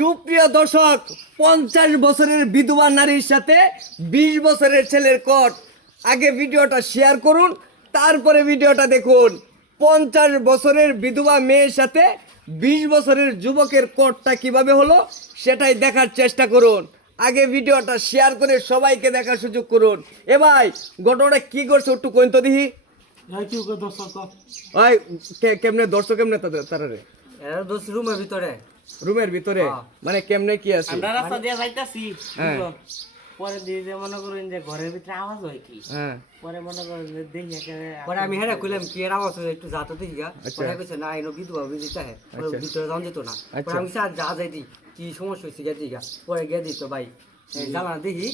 সুপ্রিয় দর্শক, 50 বছরের বিধবা নারীর সাথে 20 বছরের ছেলের কট। আগে ভিডিওটা শেয়ার করুন, তারপরে ভিডিওটা দেখুন। 50 বছরের বিধবা মেয়ের সাথে 20 বছরের যুবকের কটটা কিভাবে হলো সেটাই দেখার চেষ্টা করুন। আগে ভিডিওটা শেয়ার করে সবাইকে দেখার সুযোগ করুন। এ ভাই, ঘটনাটা কি করছে একটু কইন তো দেখি। ভাই কেমনে দর্শক কেমনে তারা রে রুমের ভিতরে রুমের ভিতরে মানে কেমনে কি আছে? আমরা রাস্তা দিয়ে যাইতাছি, পরে দিয়ে যে মনে করেন যে ঘরের ভিতরে আওয়াজ হয় কি, পরে মনে করেন যে দেখি পরে আমি হেরা কইলাম কি এর আওয়াজ হয় একটু যাতে দেখি গা, পরে কইছে না এনো বিধবা বিজিটা হে, পরে ভিতরে যাওয়া যেত না। পরে আমি স্যার যা যাই দি কি সমস্যা হইছে গা দিগা, পরে গিয়ে দিত ভাই জানা দেখি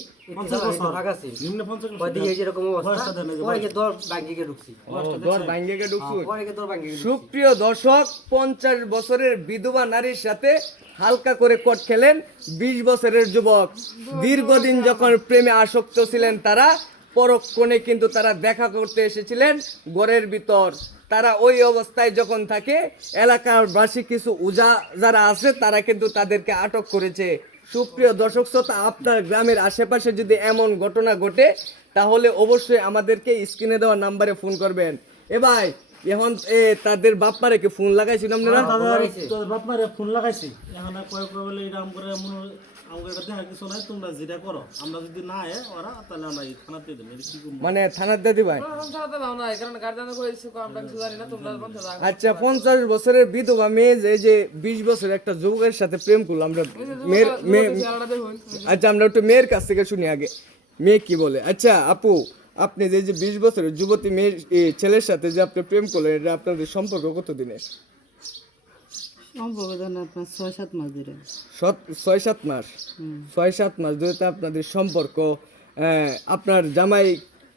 সুপ্রিয় দর্শক, 50 বছরের বিধবা নারীর সাথে হালকা করে কট খেলেন 20 বছরের যুবক। দীর্ঘদিন যখন প্রেমে আসক্ত ছিলেন তারা, পরক্ষণে কিন্তু তারা দেখা করতে এসেছিলেন ঘরের ভিতর। তারা ওই অবস্থায় যখন থাকে, এলাকাবাসী কিছু উজা যারা আছে তারা কিন্তু তাদেরকে আটক করেছে। সুপ্রিয় দর্শক শ্রোতা, আপনার গ্রামের আশেপাশে যদি এমন ঘটনা ঘটে তাহলে অবশ্যই আমাদেরকে স্ক্রিনে দেওয়া নাম্বারে ফোন করবেন। এ ভাই, এখন তাদের বাপমারে কি ফোন লাগাইছিলাম না? তোদের বাপমারে ফোন লাগাইছি, এখন কয়েক বলে এটা করে তোমরা যেটা করো, আমরা যদি না ওরা তাহলে আমরা থানাতে দেব। মানে থানাতে দিবাই? আচ্ছা, 50 বছরের বিধবা মেয়ে যে 20 বছরের একটা যুবকের সাথে প্রেম করলো, আমরা আচ্ছা আমরা একটু মেয়ের কাছ থেকে শুনি আগে মেয়ে কি বলে। আচ্ছা আপু, আপনি যে 20 বছরের যুবতী মেয়ের ছেলের সাথে যে আপনি প্রেম করলেন, এটা আপনাদের সম্পর্ক কতদিনের? 6-7 মাস ধরে। 6-7 মাস? 6-7 মাস ধরে তো আপনাদের সম্পর্ক। আপনার জামাই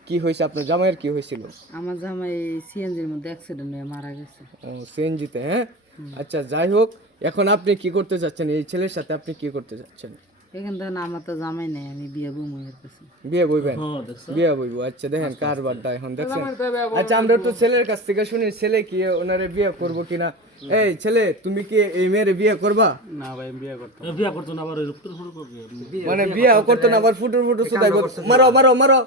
কি হয়েছে? আপনার জামাইয়ের কি হয়েছিল? আমার জামাই সিএনজির মধ্যে অ্যাক্সিডেন্ট হয়ে মারা গেছে। ও, সিএনজিতে? হ্যাঁ, আচ্ছা যাই হোক, এখন আপনি কি করতে চাচ্ছেন? এই ছেলের সাথে আপনি কি করতে চাচ্ছেন? এখান থেকে আমার তো জামাই নেই, আমি বিয়ে বইবো এর কাছে। বিয়ে বইবেন? বিয়ে বইবো। আচ্ছা দেখেন কারবারটা এখন দেখছেন। আচ্ছা আমরা একটু ছেলের কাছ থেকে শুনি, ছেলে কি ওনারে বিয়ে করবো কিনা। এই ছেলে, তুমি কি এই মেয়ের বিয়ে করবা? না ভাই, বিয়ে করতে না, আবার ফুটুর ফুটুর করবে, মানে বিয়েও করতে না, আবার ফুটুর ফুটুর শুধাইব। মারো মারো মারো,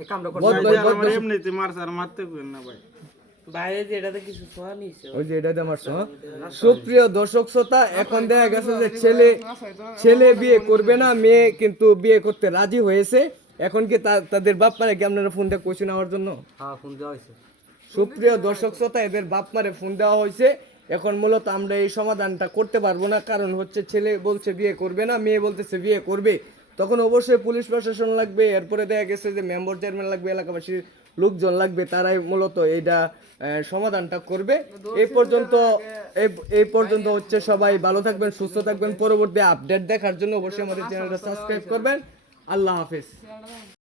এই কামটা করতে এমনিতে মারছ আর মারতে কইন না ভাই। বাইরে যে এটাতে কিছু ছোঁয়া নিছে, ওই যে এটাতে মারছো। সুপ্রিয় দর্শক শ্রোতা, এখন দেখা গেছে যে ছেলে বিয়ে করবে না, মেয়ে কিন্তু বিয়ে করতে রাজি হয়েছে। এখন কি তাদের বাপ মারে কি আপনারা ফোনটা কইছেন নেওয়ার জন্য? হ্যাঁ, ফোন দেওয়া হয়েছে। সুপ্রিয় দর্শক শ্রোতা, এদের বাপ মারে ফোন দেওয়া হয়েছে। এখন মূলত আমরা এই সমাধানটা করতে পারবো না, কারণ হচ্ছে ছেলে বলছে বিয়ে করবে না, মেয়ে বলতেছে বিয়ে করবে। তখন অবশ্যই পুলিশ প্রশাসন লাগবে, এরপরে দেখা গেছে যে মেম্বার চেয়ারম্যান লাগবে, এলাকাবাসীর লোকজন লাগবে, তারাই মূলত এইটা সমাধানটা করবে। এই পর্যন্ত হচ্ছে সবাই ভালো থাকবেন, সুস্থ থাকবেন। পরবর্তী আপডেট দেখার জন্য অবশ্যই আমাদের চ্যানেলটা সাবস্ক্রাইব করবেন। আল্লাহ হাফেজ।